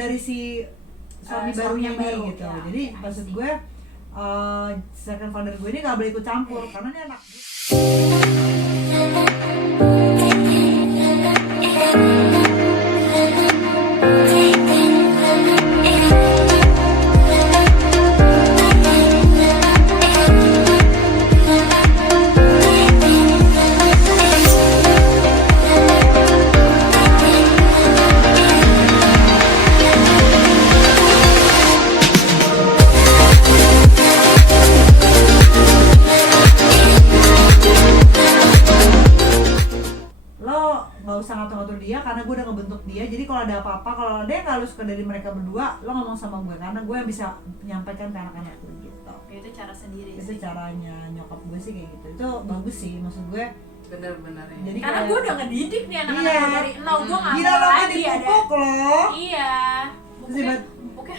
dari si suami barunya ini gitu. Ya, Jadi maksud gue second father gue ini gak boleh ikut campur karena ini anak usah ngatur-ngatur dia karena gue udah ngebentuk dia. Jadi kalau ada apa-apa, kalau ada yang gak lu suka dari mereka berdua, lo ngomong sama gue karena gue yang bisa menyampaikan ke anak-anak gue gitu. Itu cara sendiri itu sih. caranya nyokap gue sih kayak gitu. Itu bagus sih, maksud gue benar-benar ya. jadi karena kayak, gue udah ngedidik nih anak-anak iya. gue dari nol. Gue gak gila mau lo kan lagi ada dipupuk loh. iya pupuknya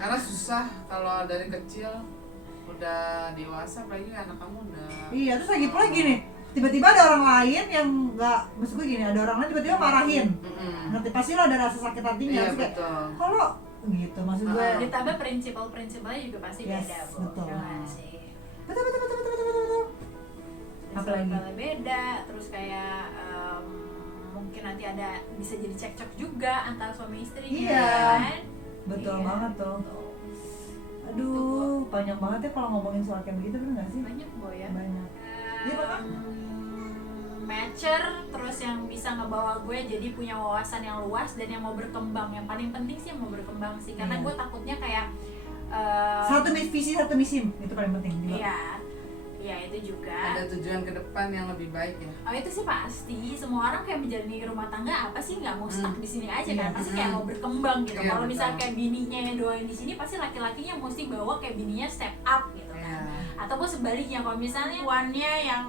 Karena susah kalau dari kecil udah dewasa, apalagi anak kamu udah. Iya, terus lagi pula gini, tiba-tiba ada orang lain yang nggak, maksud gue gini, ada orang lain tiba-tiba marahin. Ngerti, pasti lo ada rasa sakit hatinya. Iya, Terus kayak, betul. kalau gitu, maksud gue. ditambah prinsipal-prinsipalnya juga pasti Yes, beda, Bu. betul. Ya nggak sih? Betul. Apa lagi? Prinsipalnya beda, terus kayak mungkin nanti ada bisa jadi cekcok juga antara suami istrinya. Iya. Kan? Betul Iya, banget tuh. betul. Aduh, banyak banget ya kalau ngomongin soal kayak begitu, bener nggak sih? Banyak Boy ya. Banyak. Iya, Bapak. Mature, terus yang bisa ngebawa gue jadi punya wawasan yang luas dan yang mau berkembang. Yang paling penting sih yang mau berkembang sih, karena Iya. gue takutnya kayak Satu visi, satu misi, itu paling penting juga. iya itu juga. Ada tujuan ke depan yang lebih baik ya. Oh itu sih pasti, semua orang kayak menjalani rumah tangga apa sih nggak mau stuck di sini aja Iya. kan, pasti kayak mau berkembang gitu. Iya, Kalau misalnya betul. kayak bininya yang doain di sini, pasti laki-lakinya mesti bawa kayak bininya step up gitu kan. Iya. Ataupun sebaliknya, kalau misalnya perempuannya yang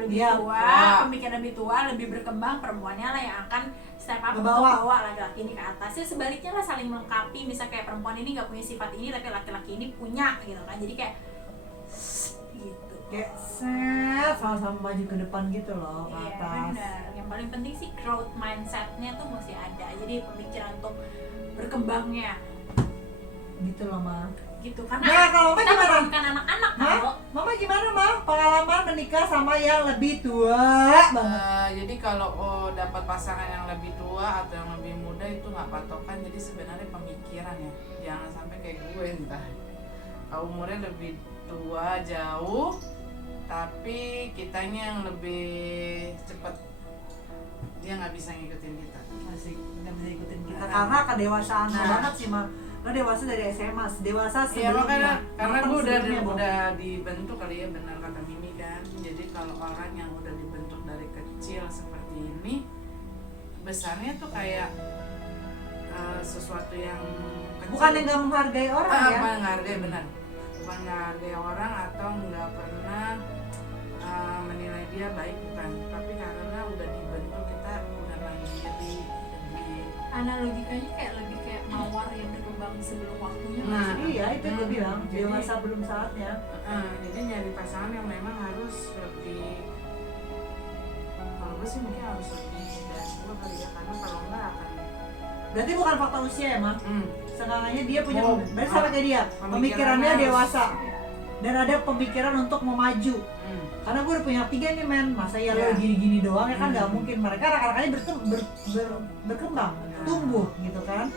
lebih Iya, tua, tua. pemikiran lebih tua, lebih berkembang, perempuannya lah yang akan step up untuk Ngebawa. bawa laki-laki ini ke atas. Ya sebaliknya lah, saling melengkapi. Misal kayak perempuan ini nggak punya sifat ini, tapi laki-laki ini punya gitu kan. Jadi kayak gitu. Kayak set, sama-sama maju ke depan gitu loh, ke Iya atas. benar. Yang paling penting sih growth mindsetnya tuh mesti ada. Jadi pemikiran untuk berkembangnya Gitu loh, Ma. gitu. Karena Nah, kalau Mama kita gimana? bukan anak-anak Ma, kalau Mama gimana, Ma? Pengalaman menikah sama yang lebih tua banget. Jadi kalau dapat pasangan yang lebih tua atau yang lebih muda itu nggak patokan. Jadi sebenarnya pemikiran ya, jangan sampai kayak gue entah umurnya lebih tua jauh, tapi kitanya yang lebih cepat, dia nggak bisa ngikutin kita. Asik, nggak bisa ikutin kita karena kedewasaan lo Nah. banget sih, Ma. Lo dewasa dari SMA, dewasa Iya sebelumnya. karena Matang gue sebelumnya, Bo. udah dibentuk kali ya, benar kata Mimi kan. Jadi kalau orang yang udah dibentuk dari kecil seperti ini, besarnya tuh kayak sesuatu yang kecil. Bukan yang nggak menghargai orang ya. Bukan ngehargai, benar. Bukan ngehargai orang atau nggak pernah menilai dia baik, bukan. Tapi karena udah dibentuk, kita udah mandiri, lebih. analogikanya kayak lebih kayak mawar yang berkembang sebelum waktunya. Nah, Iya, itu gue bilang, Jadi- dewasa belum saatnya. Jadi nyari pasangan yang memang harus lebih, kalau gue sih mungkin harus lebih dari gue kali ya, karena kalau enggak akan Berarti bukan faktor usia ya, Ma? Seenggaknya dia punya, Oh, berarti sama kayak dia, pemikirannya harus- dewasa dan ada pemikiran untuk memaju. Hmm. Karena gue udah punya 3 nih, men. Masa ya lo Iya. gini-gini doang ya kan nggak Hmm. mungkin. Mereka anak-anaknya berkembang, tumbuh gitu kan.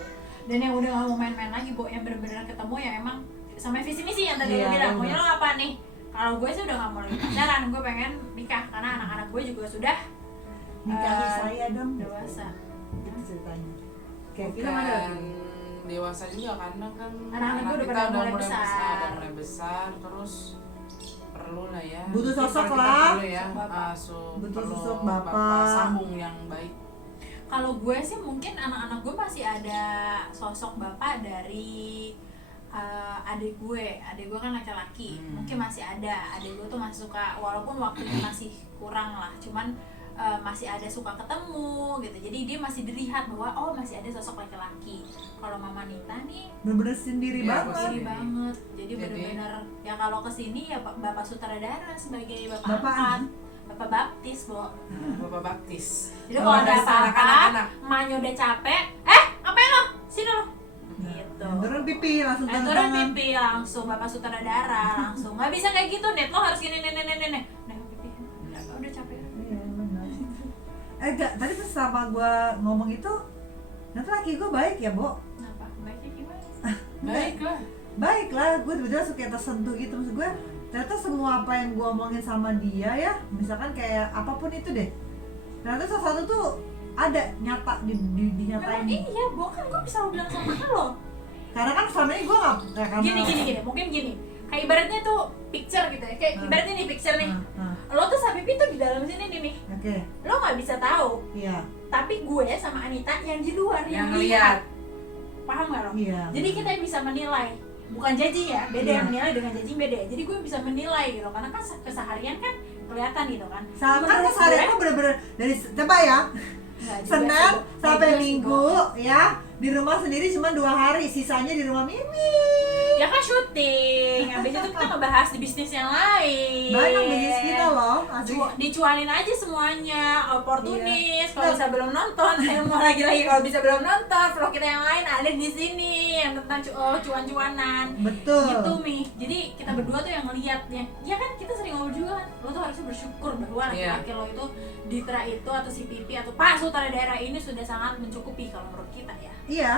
Dan yang udah gak mau main-main lagi, Bo, yang benar-benar ketemu yang emang sama visi misi yang tadi Iya, lu bilang. bener. Maunya lo apa nih? Kalau gue sih udah gak mau lagi pacaran, gue pengen nikah karena anak-anak gue juga sudah Nikahi saya dong. dewasa. Gitu ceritanya. Kayak film Bukan ada. dewasa juga, karena kan Anak-anak gue udah kita pada mulai besar. udah mulai besar, terus perlu lah ya. Butuh sosok Kita lah. perlu ya, Sosok bapak. Butuh perlu sosok bapak. sambung yang baik. Kalau gue sih mungkin anak-anak gue masih ada sosok bapak dari adik gue kan laki-laki. Mungkin masih ada, adik gue tuh masih suka, walaupun waktunya masih kurang lah, cuman masih ada suka ketemu gitu. Jadi dia masih dilihat bahwa oh masih ada sosok laki-laki. Kalau Mama Nita nih Bener-bener sendiri Iya, banget. sendiri Sendiri. banget. Jadi Jadi- benar-benar ya kalau kesini ya Bapak sutradara sebagai bapak Bapak angkat, bapak baptis, Bo. Bapak baptis. Jadi Oh, kalau ada ada apa-apa, anak-anak. emaknya udah capek, ngapain lo? Sini lo, pipi langsung tanda turun tangan. pipi langsung bapak sutradara langsung nggak bisa kayak gitu net, lo harus gini nih pipi udah capek. Iya benar. Enggak, tadi pas sama gue ngomong itu, nanti laki gue baik ya, Bo? Kenapa baiknya gimana? Baik lah. Baik lah, gue tiba-tiba suka tersentuh gitu. Maksud gue, ternyata semua apa yang gue omongin sama dia ya, misalkan kayak apapun itu deh, ternyata salah satu tuh ada nyata dinyatain. Memang iya, kan gue bisa bilang sama lo. Karena kan selama ini gue nggak karena Gini, mungkin gini. Kayak ibaratnya tuh picture gitu ya, kayak ibaratnya nih picture nih. Lo tuh sama pipi tuh di dalam sini nih. Oke. Lo nggak bisa tahu. Iya. Tapi gue sama Anita yang di luar yang lihat. Paham nggak lo? Iya. Jadi kita bisa menilai. Bukan judging ya, beda Iya. yang menilai dengan judging beda ya. Jadi gue bisa menilai gitu, karena kan keseharian kan kelihatan gitu kan. Sama kan Menurut keseharian gue, gue bener-bener dari coba ya, nggak juga Senin sih, Bo. sampai Nggak juga sih, Minggu Bo. ya di rumah sendiri cuma 2 hari, sisanya di rumah Mimi. Ya kan syuting, habis itu kita ngebahas di bisnis yang lain. Banyak bisnis kita loh, asik. Dicuanin aja semuanya, oportunis. Kalau Nah. bisa belum nonton, mau lagi-lagi kalau bisa belum nonton, vlog kita yang lain ada di sini yang tentang cuan-cuanan. Betul. Gitu Mi. Jadi kita berdua tuh yang ngeliat ya kan kita sering ngobrol juga kan. Lo tuh harusnya bersyukur bahwa laki-laki lo itu Ditra itu atau si Pipi atau Pak Sutradara ini sudah sangat mencukupi kalau menurut kita ya. Iya.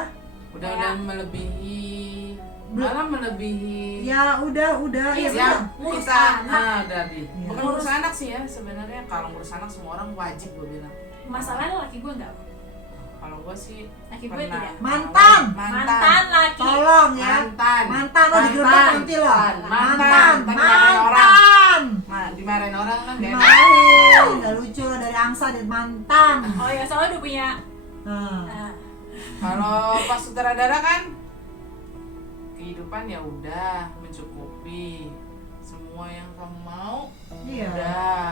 Udah melebihi, malah melebihi. Ya udah Iya, ya Yang bener. ngurus kita anak. dari Iya. bukan ngurus anak sih ya sebenarnya. Kalau ngurus anak semua orang wajib gue bilang. Masalahnya laki gue enggak. Kalau gue sih Laki gue pernah. tidak. Mantan. Mantan laki. Tolong ya. Mantan. Mantan lo digerebek nanti lo. Mantan. Dimarahin orang. Mantan. Dimarahin orang kan gak enak. Dimarahin. Gak lucu lo dari angsa dari mantan. Oh ya soalnya udah punya. Nah. Kalau pas sutradara kan kehidupan ya udah mencukupi semua yang kamu mau. Iya. Udah.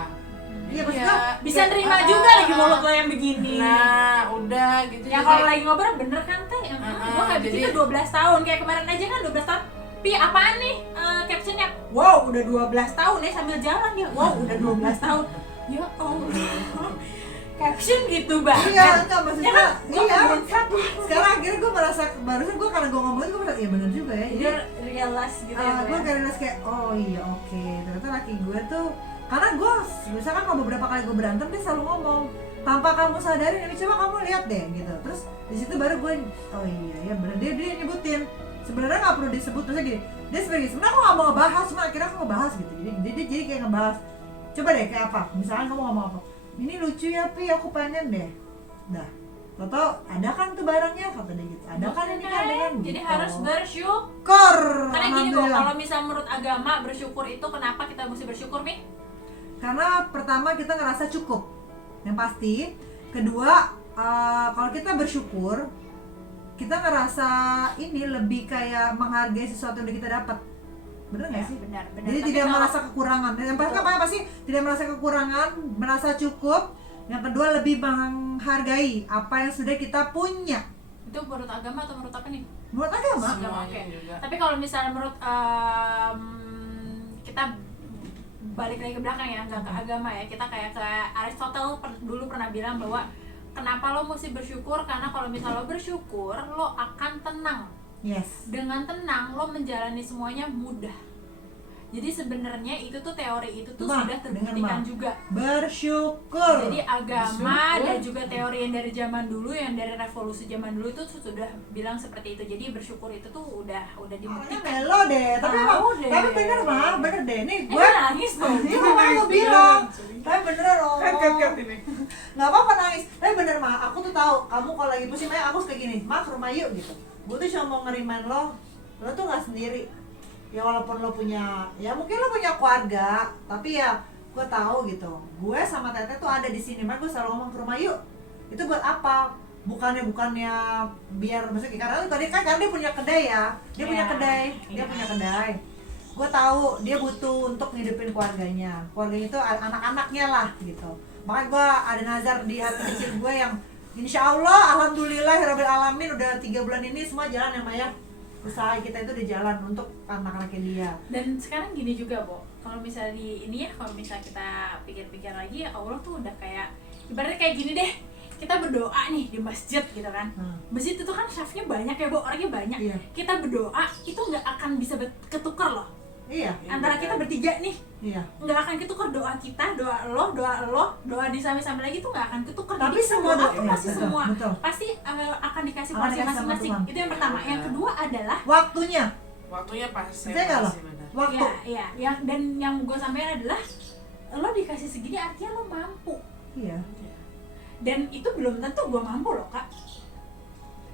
Iya, Jadi maksudnya Bisa nerima juga lagi mulut lo yang begini. Nah, udah gitu. Ya Jadi kalau kayak- lagi ngobrol bener kan teh, gue kayak jadi- kita 12 tahun kayak kemarin aja kan 12 tahun. Pi apaan nih captionnya? Wow udah 12 tahun ya sambil jalan ya. Wow udah 12 tahun. Ya Allah. Caption gitu banget. Iya, enggak maksudnya. Ya kan? Gua Iya. muncrat. Sekarang akhirnya gue merasa barusan gue karena gue ngomong itu gue merasa iya bener juga ya. Dia realize gitu ya. gue kayak realize kayak oh iya oke, ternyata laki gue tuh karena gue misalkan kalau beberapa kali gue berantem dia selalu ngomong tanpa kamu sadarin ini coba kamu lihat deh gitu. Terus di situ baru gue oh iya bener dia nyebutin sebenarnya nggak perlu disebut terus gini dia sebenarnya aku nggak mau ngebahas cuma akhirnya aku ngebahas gitu dia jadi kayak ngebahas coba deh kayak apa misalkan kamu ngomong apa ini lucu ya Pi aku pengen deh dah atau ada kan tuh barangnya kata dia gitu ada kan ini kan ada kan Jadi gitu. harus bersyukur. Kor Karena gini Bo, alhamdulillah. kalau misal menurut agama bersyukur itu kenapa kita mesti bersyukur Mi? Karena pertama kita ngerasa cukup yang pasti, kedua kalau kita bersyukur kita ngerasa ini lebih kayak menghargai sesuatu yang udah kita dapat, bener nggak Ya, sih? benar. Jadi Tapi tidak kalau- merasa kekurangan. Yang pasti apa pasti tidak merasa kekurangan, merasa cukup. Yang kedua lebih menghargai apa yang sudah kita punya. itu menurut agama atau menurut apa nih? Menurut agama. semuanya Oke. juga. Tapi kalau misalnya menurut kita balik lagi ke belakang ya, nggak ke agama ya, kita kayak ke Aristotle dulu pernah bilang bahwa kenapa lo mesti bersyukur, karena kalau misalnya lo bersyukur lo akan tenang. Yes. Dengan tenang lo menjalani semuanya mudah. Jadi sebenarnya itu tuh teori itu tuh Ma, sudah dengar, terbuktikan Ma. juga. Bersyukur. Jadi agama Bersyukur. dan juga teori yang dari zaman dulu, yang dari revolusi zaman dulu itu sudah bilang seperti itu. Jadi bersyukur itu tuh udah Ini dibuktikan. melo deh, tapi Tahu emang, deh. tapi bener mah, bener deh. Nih gue Gue nangis dong. Iya, mama lu bilang. Tapi beneran loh. Kat ini. Nggak apa-apa nangis. Tapi bener mah, aku tuh tahu kamu kalau lagi pusing aku suka gini, "Ma, ke rumah yuk" gitu. Gue tuh cuma mau ngerimain lo tuh nggak sendiri. Ya walaupun lo punya, ya mungkin lo punya keluarga, tapi ya gue tahu gitu. Gue sama Tete tuh ada di sini, gue selalu ngomong ke rumah yuk. Itu buat apa? Bukannya biar maksudnya karena tadi kan dia punya kedai ya. Dia punya Iya. kedai, dia Iya. punya kedai. Gue tahu dia butuh untuk ngidupin keluarganya itu anak-anaknya lah gitu. Makanya gue ada nazar di hati kecil gue yang insya Allah alhamdulillah rabbil alamin udah 3 bulan ini semua jalan ya Maya, usaha kita itu udah jalan untuk anak-anaknya dia. Dan sekarang gini juga, Bo. Kalau misalnya di ini ya, kalau misalnya kita pikir-pikir lagi, ya Allah tuh udah kayak ibaratnya kayak gini deh. kita berdoa nih di masjid gitu kan. Masjid itu kan syafnya banyak ya, orangnya banyak. Iya. Kita berdoa itu nggak akan bisa ketukar loh. Iya. Antara kita bertiga nih, Iya. nggak akan ketukar doa kita, doa lo, doa di samping-samping lagi tuh nggak akan ketukar. Tapi Jadi semua doa doa- tuh iya, pasti betul, semua betul. pasti akan dikasih Akan porsi dikasih sama masing-masing. Tuhan. Itu yang pertama. Yang kedua adalah Waktunya. Waktunya pas Saya nggak loh. benar. Waktu. ya, dan yang gue sampaikan adalah lo dikasih segini artinya lo mampu. Iya. Dan itu belum tentu gue mampu loh kak.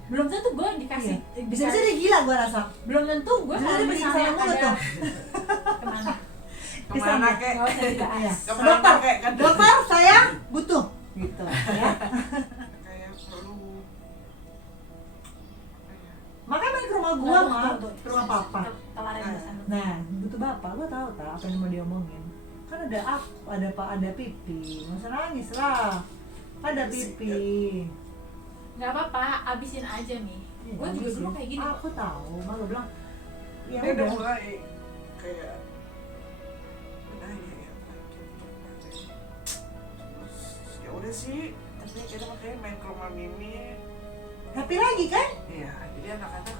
Belum tentu gue dikasih. Iya. Bisa dia gila gua rasa. Belum tentu gue Bisa kalau dia bikin misalnya sama mulut ada tuh. kemana? Kemana Bisa, kek? Nggak usah dibahas. Iya. Kemana Dokter, kek? Kan dokter saya butuh gitu ya. kayak perlu Makanya main ke rumah gua mah, Tuh, ke rumah papa. Kelarin bahasan. Nah, butuh bapak, gua tahu tak apa yang mau diomongin. Kan ada aku, ada pak, ada pipi. Nggak usah nangis lah. Ada pipi. Nggak apa-apa, abisin aja nih. Iya, Gue juga habisin. dulu kayak gini. Aku tahu, malah bilang ya dia udah udah. mulai kayak ya udah sih, tapi kita makanya main ke rumah Mimi. Happy lagi kan? Iya, jadi anak-anak